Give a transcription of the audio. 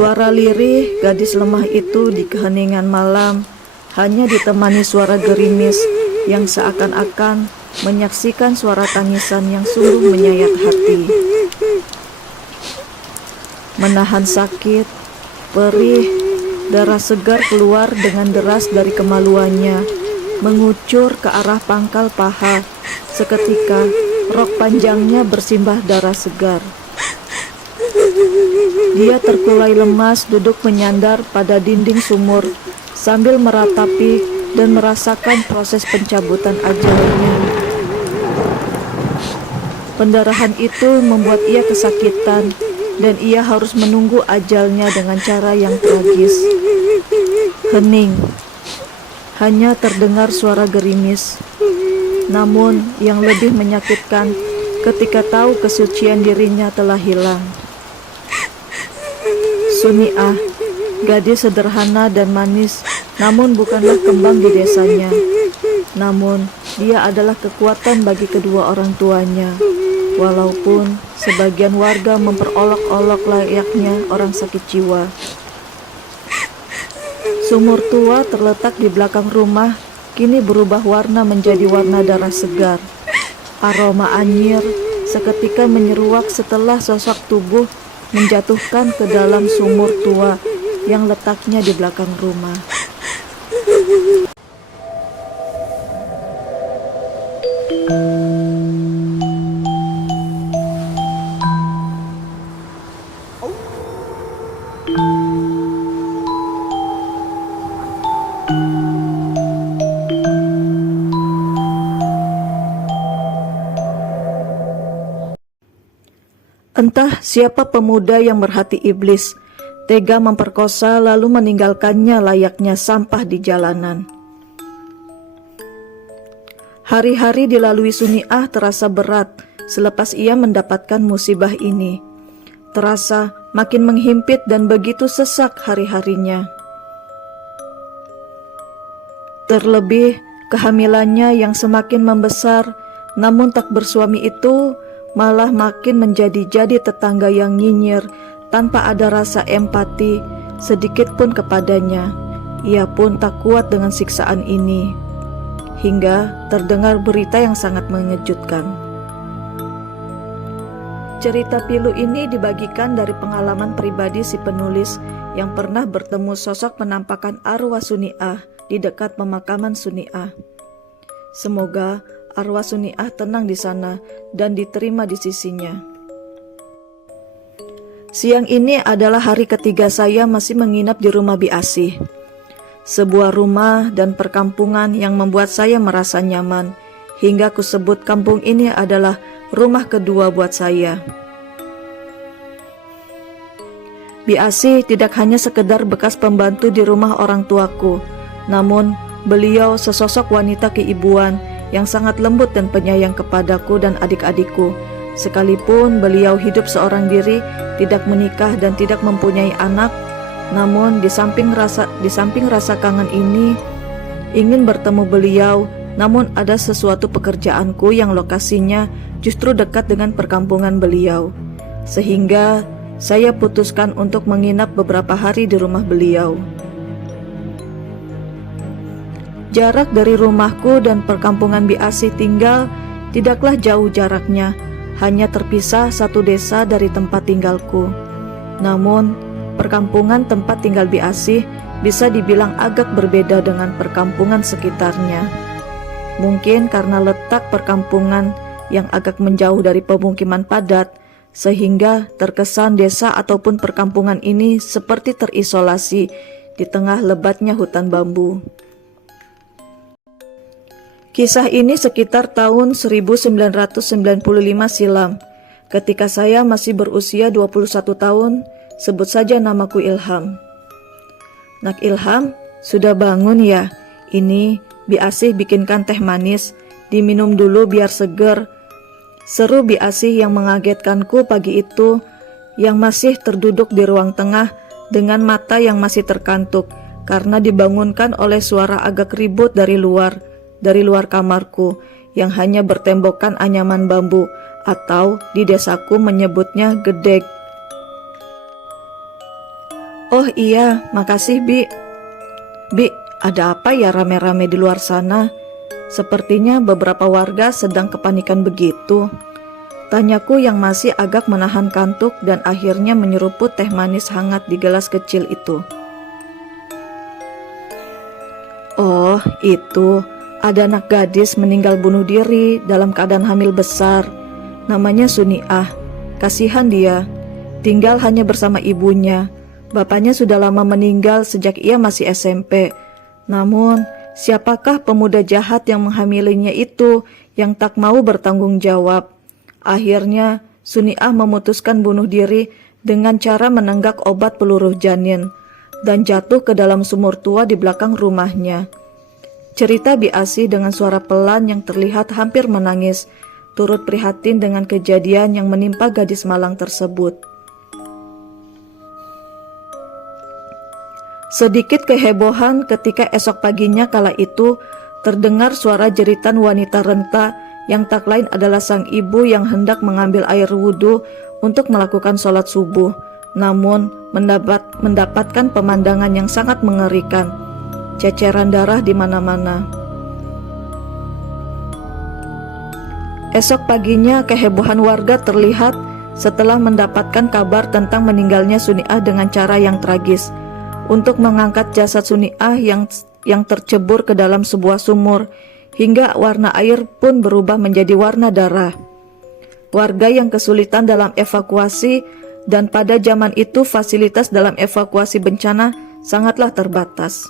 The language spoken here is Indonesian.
Suara lirih gadis lemah itu di keheningan malam hanya ditemani suara gerimis yang seakan-akan menyaksikan suara tangisan yang sungguh menyayat hati. Menahan sakit, perih, darah segar keluar dengan deras dari kemaluannya, mengucur ke arah pangkal paha. Seketika, rok panjangnya bersimbah darah segar. Dia terkulai lemas duduk menyandar pada dinding sumur sambil meratapi dan merasakan proses pencabutan ajalnya. Pendarahan itu membuat ia kesakitan dan ia harus menunggu ajalnya dengan cara yang tragis. Hening. Hanya terdengar suara gerimis. Namun yang lebih menyakitkan ketika tahu kesucian dirinya telah hilang. Suniah, gadis sederhana dan manis, namun bukanlah kembang di desanya. Namun, dia adalah kekuatan bagi kedua orang tuanya. Walaupun sebagian warga memperolok-olok layaknya orang sakit jiwa. Sumur tua terletak di belakang rumah, kini berubah warna menjadi warna darah segar. Aroma anyir seketika menyeruak setelah sosok tubuh menjatuhkan ke dalam sumur tua yang letaknya di belakang rumah. Entah siapa pemuda yang berhati iblis, tega memperkosa lalu meninggalkannya layaknya sampah di jalanan. Hari-hari dilalui Suniah terasa berat selepas ia mendapatkan musibah ini. Terasa makin menghimpit dan begitu sesak hari-harinya. Terlebih kehamilannya yang semakin membesar, namun tak bersuami itu malah makin menjadi-jadi tetangga yang nyinyir tanpa ada rasa empati sedikit pun kepadanya. Ia pun tak kuat dengan siksaan ini, hingga terdengar berita yang sangat mengejutkan. Cerita pilu ini dibagikan dari pengalaman pribadi si penulis yang pernah bertemu sosok penampakan arwah Suniah di dekat pemakaman Suniah. Semoga arwah Suniah tenang di sana dan diterima di sisinya. Siang ini adalah hari ketiga saya masih menginap di rumah Bi Asih. Sebuah rumah dan perkampungan yang membuat saya merasa nyaman, hingga kusebut kampung ini adalah rumah kedua buat saya. Bi Asih tidak hanya sekedar bekas pembantu di rumah orang tuaku, namun beliau sesosok wanita keibuan yang sangat lembut dan penyayang kepadaku dan adik-adikku. Sekalipun beliau hidup seorang diri, tidak menikah dan tidak mempunyai anak, namun di samping rasa kangen ini, ingin bertemu beliau, namun ada sesuatu pekerjaanku yang lokasinya justru dekat dengan perkampungan beliau. Sehingga saya putuskan untuk menginap beberapa hari di rumah beliau. Jarak dari rumahku dan perkampungan Bi Asih tinggal tidaklah jauh jaraknya, hanya terpisah satu desa dari tempat tinggalku. Namun, perkampungan tempat tinggal Bi Asih bisa dibilang agak berbeda dengan perkampungan sekitarnya. Mungkin karena letak perkampungan yang agak menjauh dari pemukiman padat, sehingga terkesan desa ataupun perkampungan ini seperti terisolasi di tengah lebatnya hutan bambu. Kisah ini sekitar tahun 1995 silam, ketika saya masih berusia 21 tahun, sebut saja namaku Ilham. Nak Ilham, sudah bangun ya? Ini Bi Asih bikinkan teh manis, diminum dulu biar seger. Seru Bi Asih yang mengagetkanku pagi itu, yang masih terduduk di ruang tengah dengan mata yang masih terkantuk, karena dibangunkan oleh suara agak ribut dari luar kamarku yang hanya bertembokkan anyaman bambu, atau di desaku menyebutnya gedek. Oh iya, makasih Bi. Bi, ada apa ya rame-rame di luar sana? Sepertinya beberapa warga sedang kepanikan begitu. Tanyaku yang masih agak menahan kantuk dan akhirnya menyeruput teh manis hangat di gelas kecil itu. Oh, itu. Ada anak gadis meninggal bunuh diri dalam keadaan hamil besar. Namanya Suniah. Kasihan dia. Tinggal hanya bersama ibunya. Bapaknya sudah lama meninggal sejak ia masih SMP. Namun, siapakah pemuda jahat yang menghamilinya itu yang tak mau bertanggung jawab? Akhirnya, Suniah memutuskan bunuh diri dengan cara menenggak obat peluru janin dan jatuh ke dalam sumur tua di belakang rumahnya. Cerita Bi Asih dengan suara pelan yang terlihat hampir menangis, turut prihatin dengan kejadian yang menimpa gadis malang tersebut. Sedikit kehebohan ketika esok paginya kala itu terdengar suara jeritan wanita renta yang tak lain adalah sang ibu yang hendak mengambil air wudhu untuk melakukan sholat subuh, namun mendapatkan pemandangan yang sangat mengerikan, ceceran darah di mana-mana. Esok paginya kehebohan warga terlihat setelah mendapatkan kabar tentang meninggalnya Suniah dengan cara yang tragis. Untuk mengangkat jasad Suniah yang tercebur ke dalam sebuah sumur, hingga warna air pun berubah menjadi warna darah. Warga yang kesulitan dalam evakuasi, dan pada zaman itu fasilitas dalam evakuasi bencana sangatlah terbatas.